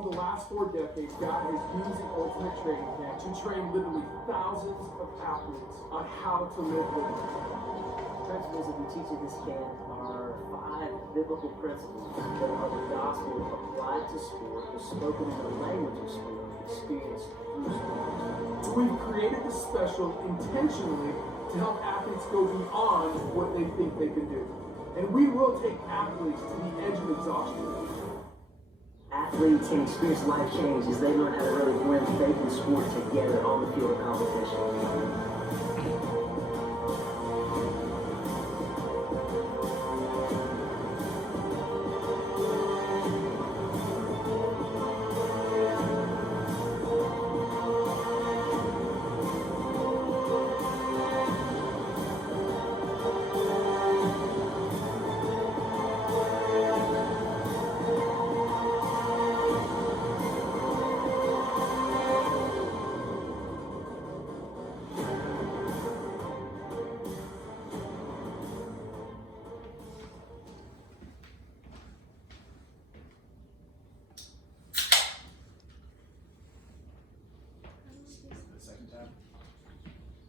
Over the last 4 decades, God has used the Ultimate Training Camp to train literally thousands of athletes on how to live with it. Principles that we teach at this camp are 5 biblical principles that are the gospel applied to sport, is spoken in the language of sport, experienced through sport. So we've created this special intentionally to help athletes go beyond what they think they can do. And we will take athletes to the edge of exhaustion. Athletes can experience life change as they learn how to really blend faith and sport together on the field of competition.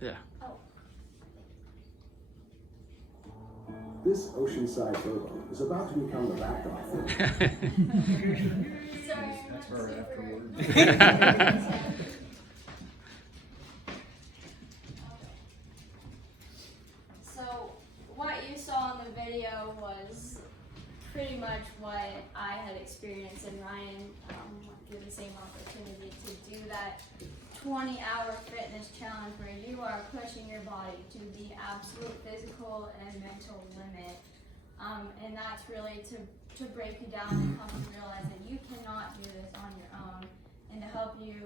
Yeah. This oceanside boat is about to become the backdrop. That's for afterward. So what you saw in the video was pretty much what I had experienced, and Ryan gave the same opportunity to do that 20-hour fitness challenge where you are pushing your body to the absolute physical and mental limit. And that's really to break you down and help you realize that you cannot do this on your own, and to help you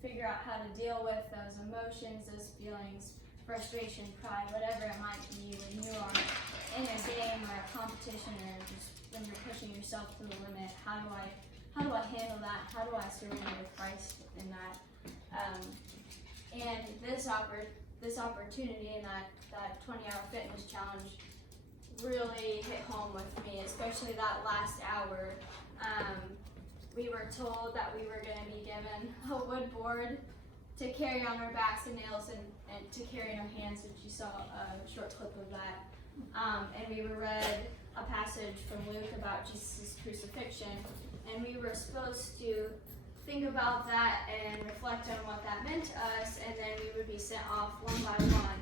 figure out how to deal with those emotions, those feelings, frustration, pride, whatever it might be when you are in a game or a competition, or just when you're pushing yourself to the limit. How do I handle that? How do I surrender to Christ in that? And this opportunity and that 20-hour fitness challenge really hit home with me, especially that last hour. We were told that we were going to be given a wood board to carry on our backs and nails and to carry in our hands, which you saw a short clip of that. And we were read a passage from Luke about Jesus' crucifixion, and we were supposed to think about that and reflect on what that meant to us, and then we would be sent off one by one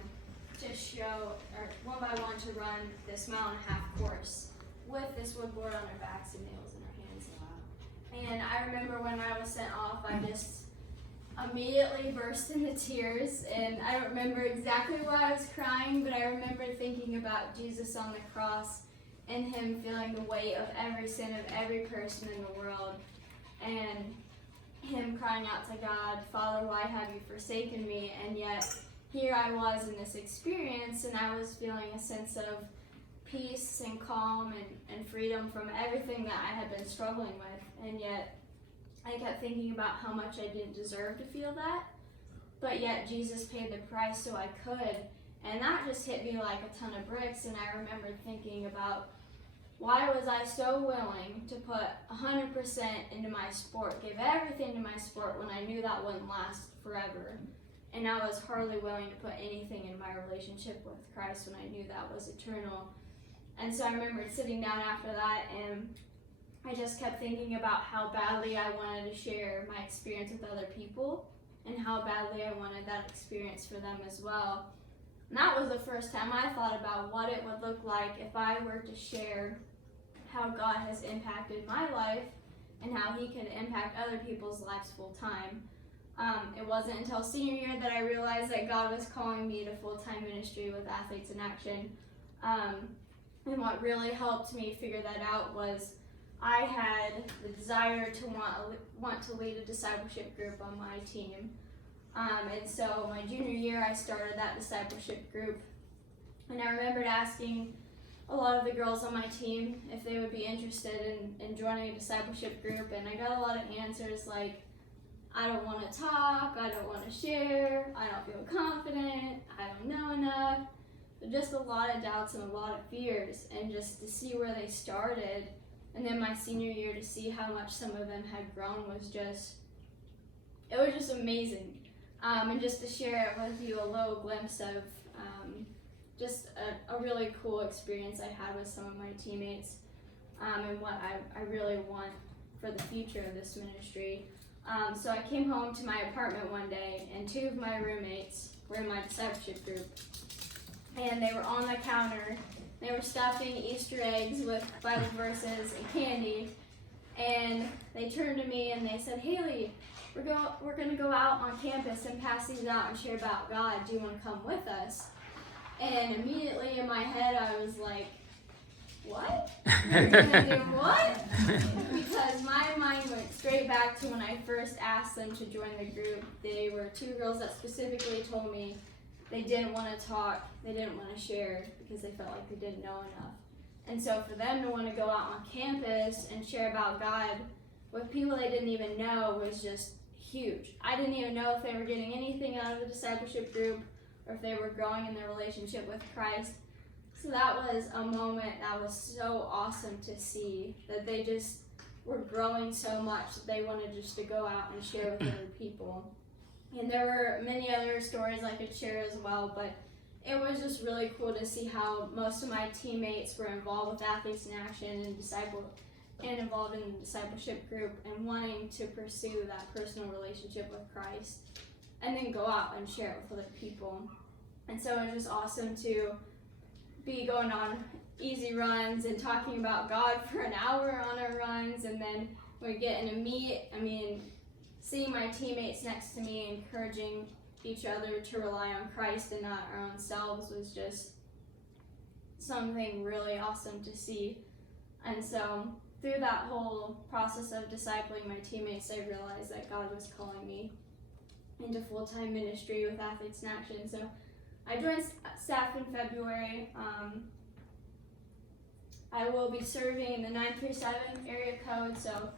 to run this 1.5-mile course with this wood board on our backs and nails in our hands. And I remember when I was sent off, I just immediately burst into tears, and I don't remember exactly why I was crying, but I remember thinking about Jesus on the cross and him feeling the weight of every sin of every person in the world, and him crying out to God, "Father, why have you forsaken me?" And yet here I was in this experience, and I was feeling a sense of peace and calm and freedom from everything that I had been struggling with. And yet I kept thinking about how much I didn't deserve to feel that, but yet Jesus paid the price so I could. And that just hit me like a ton of bricks. And I remember thinking about, why was I so willing to put 100% into my sport, give everything to my sport, when I knew that wouldn't last forever? And I was hardly willing to put anything in my relationship with Christ when I knew that was eternal. And so I remember sitting down after that, and I just kept thinking about how badly I wanted to share my experience with other people, and how badly I wanted that experience for them as well. And that was the first time I thought about what it would look like if I were to share how God has impacted my life and how he can impact other people's lives full time. It wasn't until senior year that I realized that God was calling me to full-time ministry with Athletes in Action. And what really helped me figure that out was I had the desire to want to lead a discipleship group on my team. And so my junior year, I started that discipleship group. And I remembered asking a lot of the girls on my team if they would be interested in joining a discipleship group. And I got a lot of answers like, I don't want to talk, I don't want to share, I don't feel confident, I don't know enough. But just a lot of doubts and a lot of fears. And just to see where they started And then my senior year, to see how much some of them had grown was it was just amazing. And just to share with you a little glimpse of just a really cool experience I had with some of my teammates, and what I really want for the future of this ministry. So I came home to my apartment one day, and 2 of my roommates were in my discipleship group, and they were on the counter. They were stuffing Easter eggs with Bible verses and candy, and they turned to me and they said, "Haley, we're going to go out on campus and pass these out and share about God. Do you want to come with us?" And immediately in my head I was like, "What? You're gonna do what?" Because my mind went straight back to when I first asked them to join the group. They were 2 girls that specifically told me they didn't want to talk, they didn't want to share because they felt like they didn't know enough. And so for them to want to go out on campus and share about God with people they didn't even know was just huge. I didn't even know if they were getting anything out of the discipleship group or if they were growing in their relationship with Christ. So that was a moment that was so awesome to see, that they just were growing so much that they wanted just to go out and share with other people. And there were many other stories I could share as well, but it was just really cool to see how most of my teammates were involved with Athletes in Action and involved in the discipleship group and wanting to pursue that personal relationship with Christ and then go out and share it with other people. And so it was just awesome to be going on easy runs and talking about God for an hour on our runs, and then we get in a meet. I mean, seeing my teammates next to me encouraging each other to rely on Christ and not our own selves was just something really awesome to see. And so through that whole process of discipling my teammates, I realized that God was calling me into full-time ministry with Athletes in Action. So I joined staff in February. I will be serving in the 937 area code. So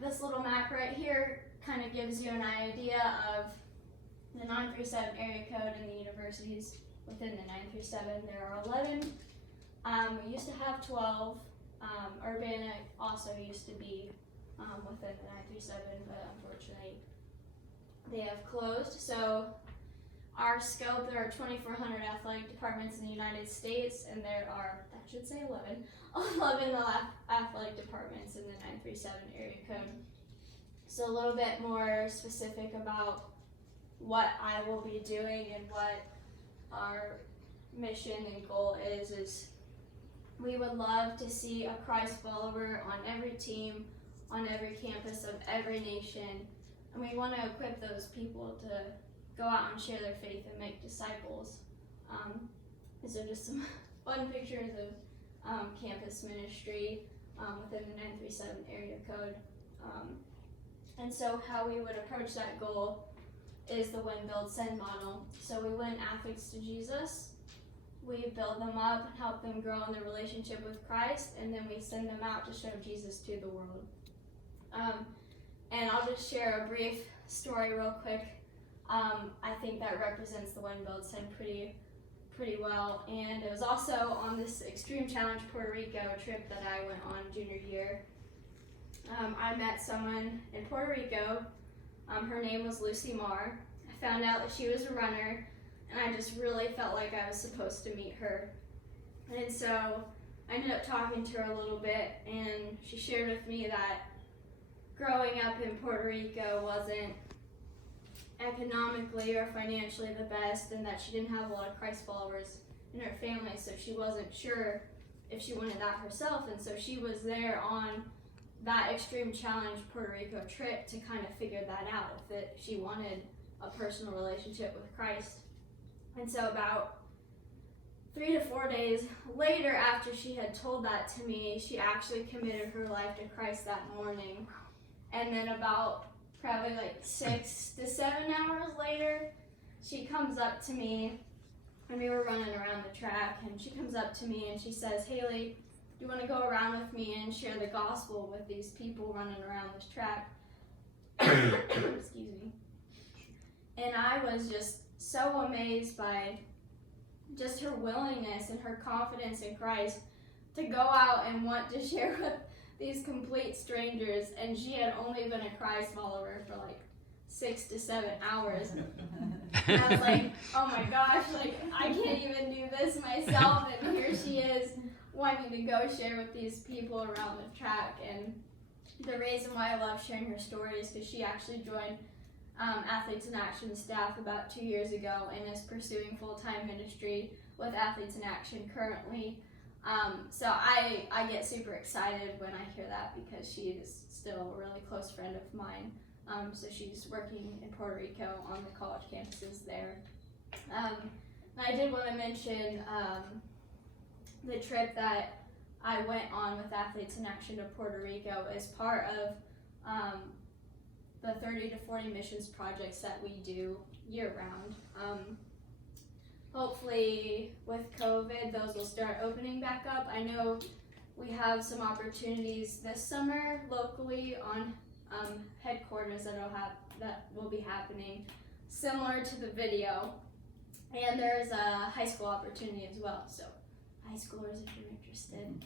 this little map right here kind of gives you an idea of the 937 area code and the universities within the 937. There are 11. We used to have 12. Urbana also used to be within the 937, but unfortunately they have closed. So our scope, there are 2,400 athletic departments in the United States, and there are, that should say 11 athletic departments in the 937 area code. So a little bit more specific about what I will be doing and what our mission and goal is we would love to see a Christ follower on every team, on every campus of every nation, and we want to equip those people to go out and share their faith and make disciples. And so just some fun pictures of campus ministry within the 937 area code. And so how we would approach that goal is the Win, Build, Send model. So we win athletes to Jesus, we build them up and help them grow in their relationship with Christ, and then we send them out to show Jesus to the world. And I'll just share a brief story real quick. I think that represents the Win, Build, Send pretty well. And it was also on this Extreme Challenge Puerto Rico trip that I went on junior year. I met someone in Puerto Rico. Her name was Lucy Marr. I found out that she was a runner, and I just really felt like I was supposed to meet her. And so I ended up talking to her a little bit, and she shared with me that growing up in Puerto Rico wasn't economically or financially the best, and that she didn't have a lot of Christ followers in her family, so she wasn't sure if she wanted that herself. And so she was there on that Extreme Challenge Puerto Rico trip to kind of figure that out, if she wanted a personal relationship with Christ. And so about 3 to 4 days later, after she had told that to me, she actually committed her life to Christ that morning. And then about probably like 6 to 7 hours later, she comes up to me, and we were running around the track, and she comes up to me and she says, "Haley, do you want to go around with me and share the gospel with these people running around this track?" Excuse me. And I was just so amazed by just her willingness and her confidence in Christ to go out and want to share with these complete strangers, and she had only been a Christ follower for like 6 to 7 hours. And I was like, oh my gosh, like I can't even do this myself, and here she is wanting to go share with these people around the track. And the reason why I love sharing her story is because she actually joined Athletes in Action staff about 2 years ago and is pursuing full-time ministry with Athletes in Action currently. So I get super excited when I hear that, because she is still a really close friend of mine. So she's working in Puerto Rico on the college campuses there. And I did want to mention the trip that I went on with Athletes in Action to Puerto Rico as part of the 30 to 40 missions projects that we do year round. Hopefully with COVID, those will start opening back up. I know we have some opportunities this summer locally on headquarters that will be happening, similar to the video. And there's a high school opportunity as well. So high schoolers, if you're interested,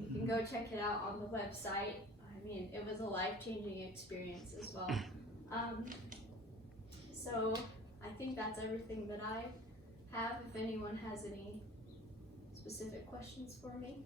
you can go check it out on the website. I mean, it was a life-changing experience as well. So I think that's everything that I have. If anyone has any specific questions for me.